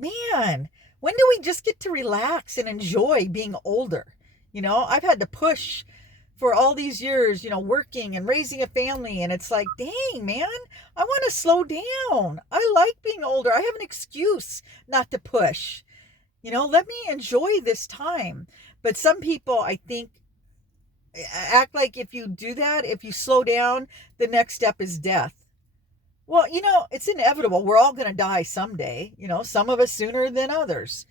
Man, when do we just get to relax and enjoy being older? I've had to push for all these years, working and raising a family. And it's like, dang, man, I want to slow down. I like being older. I have an excuse not to push. Let me enjoy this time. But some people, I think, act like if you do that, if you slow down, the next step is death. Well, it's inevitable. We're all going to die someday, some of us sooner than others.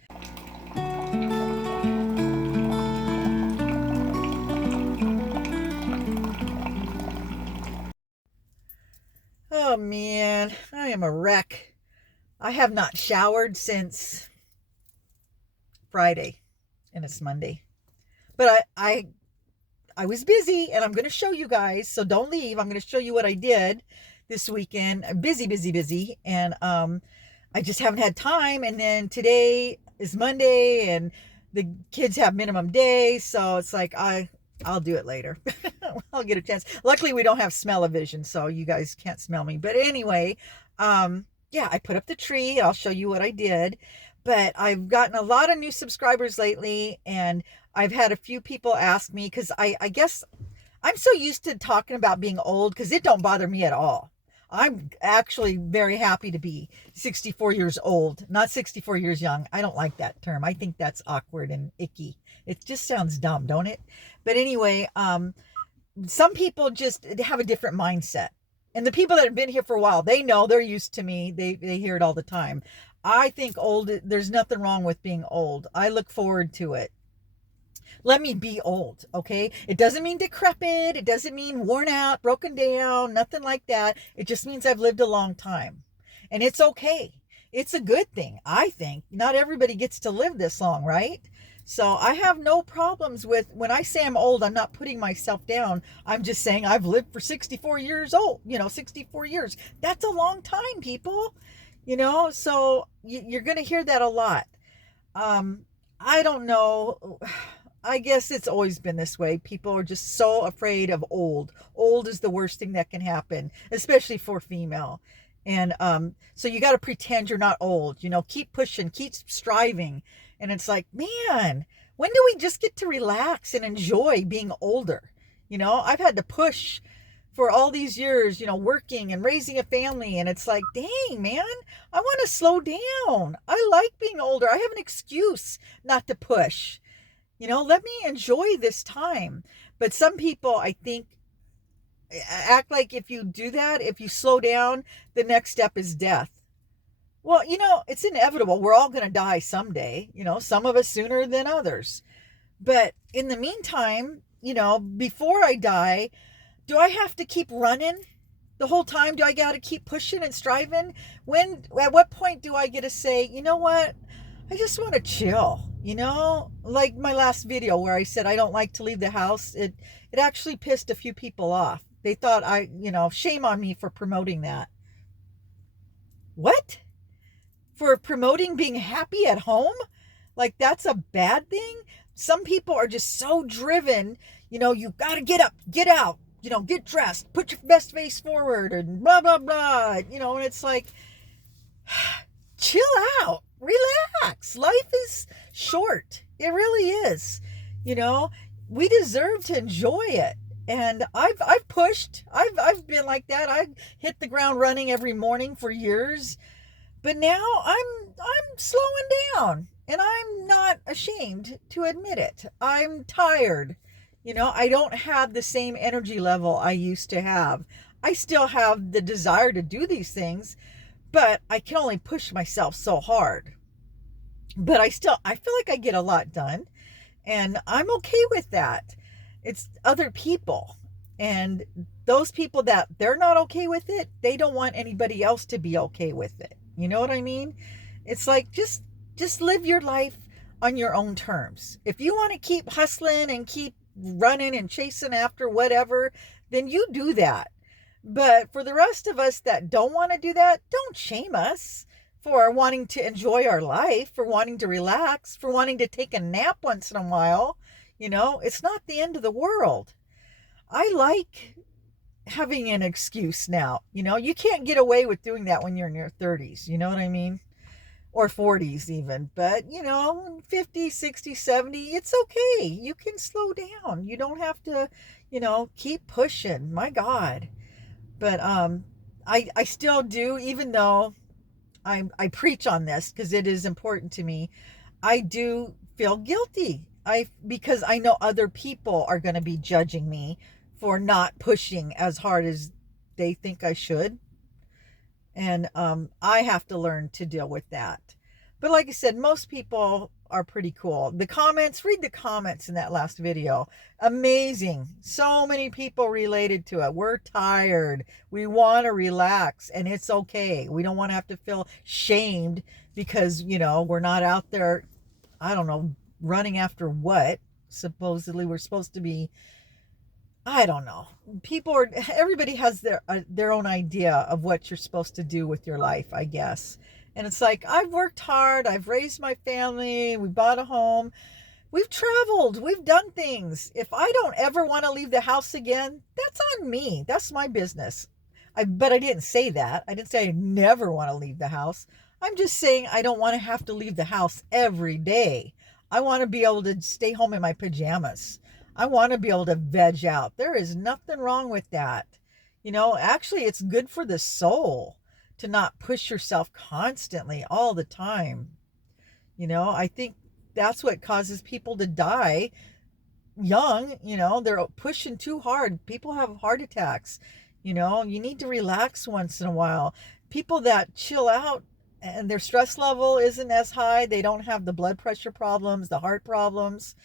Oh man, I am a wreck. I have not showered since Friday, and it's Monday. But I was busy, and I'm going to show you guys, so don't leave. I'm going to show you what I did this weekend. I'm busy, busy, busy, and I just haven't had time. And then today is Monday, and the kids have minimum days, so it's like I'll do it later. I'll get a chance. Luckily, we don't have smell-o-vision, so you guys can't smell me. But anyway, yeah, I put up the tree. I'll show you what I did. But I've gotten a lot of new subscribers lately, and I've had a few people ask me, because I guess I'm so used to talking about being old, because it don't bother me at all. I'm actually very happy to be 64 years old, not 64 years young. I don't like that term. I think that's awkward and icky. It just sounds dumb, don't it? But anyway, some people just have a different mindset. And the people that have been here for a while, they know, they're used to me. They hear it all the time. I think there's nothing wrong with being old. I look forward to it. Let me be old, okay? It doesn't mean decrepit. It doesn't mean worn out, broken down, nothing like that. It just means I've lived a long time. And it's okay. It's a good thing, I think. Not everybody gets to live this long, right? So I have no problems with, when I say I'm old, I'm not putting myself down. I'm just saying I've lived for 64 years old, 64 years. That's a long time, people, so you're going to hear that a lot. I don't know. I guess it's always been this way. People are just so afraid of old. Old is the worst thing that can happen, especially for female. And so you got to pretend you're not old, keep pushing, keep striving. And it's like, man, when do we just get to relax and enjoy being older? I've had to push for all these years, working and raising a family. And it's like, dang, man, I want to slow down. I like being older. I have an excuse not to push. Let me enjoy this time. But some people, I think, act like if you do that, if you slow down, the next step is death. Well, it's inevitable. We're all going to die someday, some of us sooner than others. But in the meantime, before I die, do I have to keep running the whole time? Do I got to keep pushing and striving? At what point do I get to say, you know what? I just want to chill, like my last video where I said I don't like to leave the house. It actually pissed a few people off. They thought shame on me for promoting that. What? For promoting being happy at home? Like that's a bad thing? Some people are just so driven, you got to get up, get out, get dressed, put your best face forward and blah, blah, blah, and it's like, chill out, relax. Life is short. It really is. We deserve to enjoy it. And I've pushed. I've been like that. I've hit the ground running every morning for years. But now I'm slowing down, and I'm not ashamed to admit it. I'm tired. I don't have the same energy level I used to have. I still have the desire to do these things, but I can only push myself so hard. But I feel like I get a lot done, and I'm okay with that. It's other people, and those people that they're not okay with it, they don't want anybody else to be okay with it. You know what I mean? It's like, just live your life on your own terms. If you want to keep hustling and keep running and chasing after whatever, then you do that. But for the rest of us that don't want to do that, don't shame us for wanting to enjoy our life, for wanting to relax, for wanting to take a nap once in a while. It's not the end of the world. I like having an excuse now. You can't get away with doing that when you're in your 30s. You know what I mean? or 40s even. But, 50, 60, 70, it's okay. You can slow down. You don't have to, keep pushing. My God. But I still do, even though I preach on this because it is important to me. I do feel guilty. Because I know other people are going to be judging me for not pushing as hard as they think I should. And I have to learn to deal with that. But like I said, most people are pretty cool. The comments, read the comments in that last video. Amazing. So many people related to it. We're tired. We want to relax, and it's okay. We don't want to have to feel shamed because, we're not out there, I don't know, running after what supposedly we're supposed to be. I don't know. Everybody has their own idea of what you're supposed to do with your life, I guess. And it's like, I've worked hard, I've raised my family, we bought a home, we've traveled, we've done things. If I don't ever want to leave the house again, that's on me. That's my business. But I didn't say that. I didn't say I never want to leave the house. I'm just saying I don't want to have to leave the house every day. I want to be able to stay home in my pajamas. I want to be able to veg out. There is nothing wrong with that. Actually, it's good for the soul to not push yourself constantly all the time. I think that's what causes people to die young. They're pushing too hard. People have heart attacks. You need to relax once in a while. People that chill out and their stress level isn't as high, they don't have the blood pressure problems, the heart problems,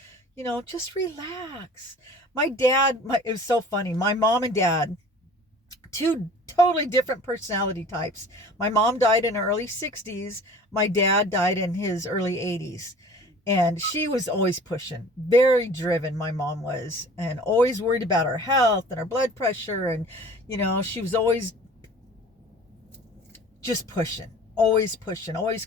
just relax. It was so funny. My mom and dad, two totally different personality types. My mom died in her early 60s. My dad died in his early 80s. And she was always pushing, very driven, my mom was, and always worried about her health and her blood pressure. And, she was always just pushing, always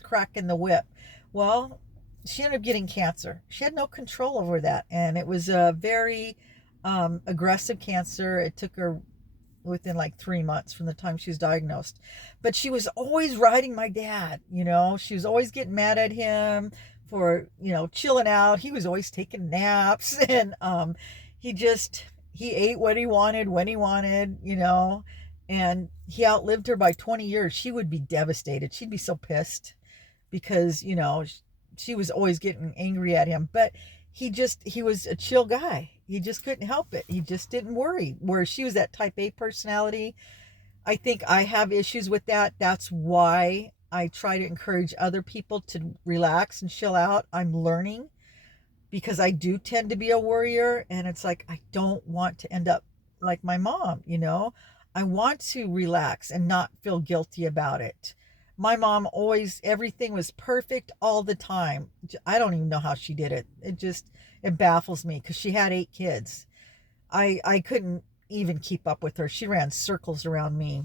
cracking the whip. Well, she ended up getting cancer. She had no control over that. And it was a very aggressive cancer. It took her within like 3 months from the time she was diagnosed. But she was always riding my dad. She was always getting mad at him for, chilling out. He was always taking naps. And he ate what he wanted when he wanted, and he outlived her by 20 years. She would be devastated. She'd be so pissed because, she was always getting angry at him. But he was a chill guy. He just couldn't help it. He just didn't worry. Whereas she was that type A personality. I think I have issues with that. That's why I try to encourage other people to relax and chill out. I'm learning because I do tend to be a worrier, and it's like, I don't want to end up like my mom, I want to relax and not feel guilty about it. My mom always, everything was perfect all the time. I don't even know how she did it. It baffles me because she had 8 kids. I couldn't even keep up with her. She ran circles around me.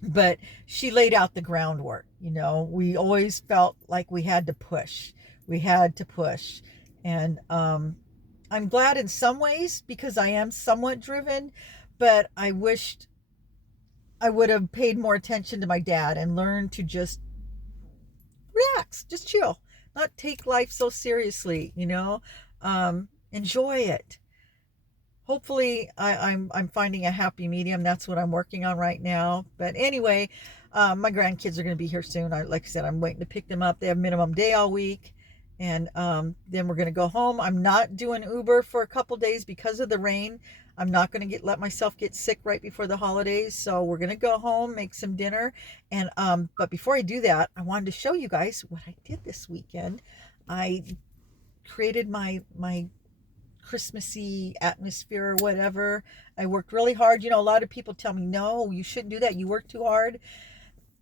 But she laid out the groundwork. We always felt like we had to push. We had to push. And I'm glad in some ways because I am somewhat driven, but I wished I would have paid more attention to my dad and learned to just relax, just chill, not take life so seriously, enjoy it. Hopefully I'm finding a happy medium. That's what I'm working on right now. But anyway, my grandkids are going to be here soon. Like I said, I'm waiting to pick them up. They have minimum day all week. And then we're going to go home. I'm not doing Uber for a couple days because of the rain. I'm not going to let myself get sick right before the holidays. So we're going to go home, make some dinner. And but before I do that, I wanted to show you guys what I did this weekend. I created my Christmassy atmosphere or whatever. I worked really hard. A lot of people tell me, no, you shouldn't do that. You work too hard.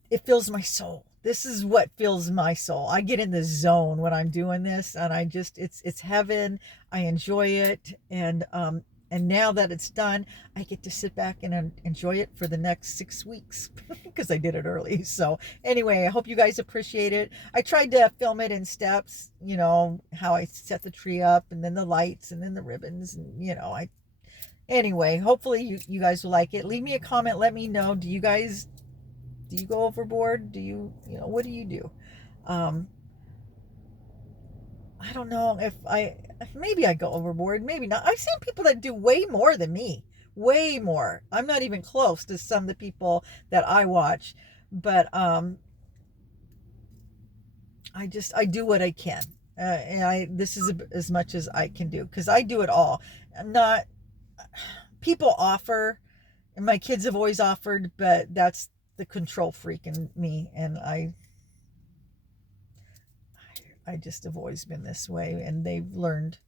It fills my soul. This is what fills my soul. I get in the zone when I'm doing this, and it's heaven. I enjoy it. And now that it's done, I get to sit back and enjoy it for the next 6 weeks because I did it early. So anyway, I hope you guys appreciate it. I tried to film it in steps, how I set the tree up and then the lights and then the ribbons. And, anyway, hopefully you guys will like it. Leave me a comment. Let me know. Do you go overboard? What do you do? Um, I don't know if maybe I go overboard, maybe not. I've seen people that do way more than me, way more. I'm not even close to some of the people that I watch, but I do what I can. And this is as much as I can do because I do it all. I'm not, people offer, and my kids have always offered, but that's the control freak in me, and I just have always been this way, and they've learned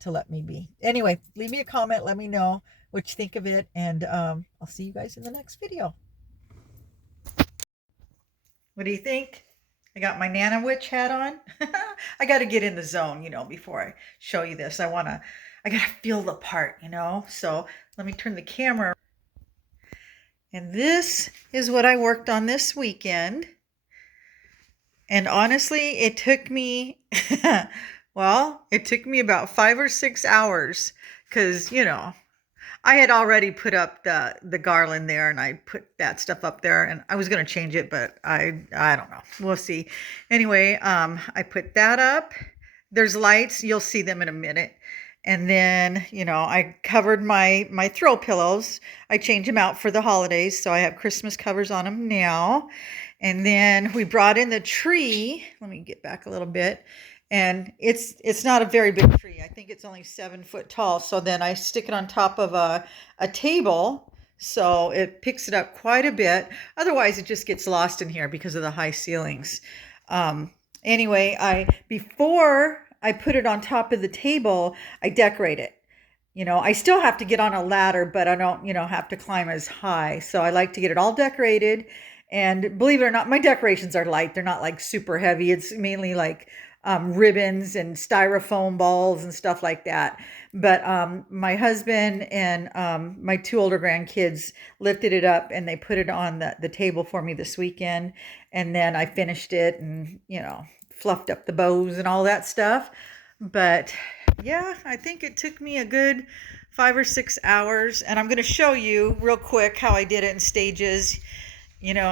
to let me be. Anyway, leave me a comment. Let me know what you think of it, and I'll see you guys in the next video. What do you think? I got my Nana Witch hat on. I got to get in the zone, before I show you this. I got to feel the part, So let me turn the camera. And this is what I worked on this weekend. And honestly, it took me, it took me about 5 or 6 hours because, I had already put up the garland there, and I put that stuff up there, and I was going to change it, but I don't know. We'll see. Anyway, I put that up. There's lights. You'll see them in a minute. And then, I covered my throw pillows. I changed them out for the holidays, so I have Christmas covers on them now. And then we brought in the tree. Let me get back a little bit. And it's not a very big tree. I think it's only 7 foot tall. So then I stick it on top of a table, so it picks it up quite a bit. Otherwise, it just gets lost in here because of the high ceilings. Anyway, before I put it on top of the table, I decorate it. I still have to get on a ladder, but I don't, have to climb as high. So I like to get it all decorated. And believe it or not, my decorations are light. They're not like super heavy. It's mainly like ribbons and styrofoam balls and stuff like that. But my husband and my 2 older grandkids lifted it up, and they put it on the table for me this weekend. And then I finished it and, fluffed up the bows and all that stuff. But yeah, I think it took me a good 5 or 6 hours. And I'm going to show you real quick how I did it in stages,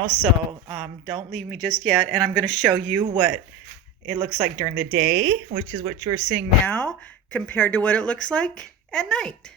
so don't leave me just yet. And I'm going to show you what it looks like during the day, which is what you're seeing now, compared to what it looks like at night.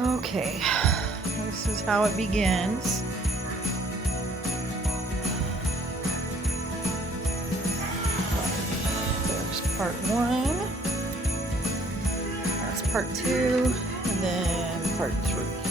Okay, this is how it begins. There's part 1, that's part 2, and then part 3.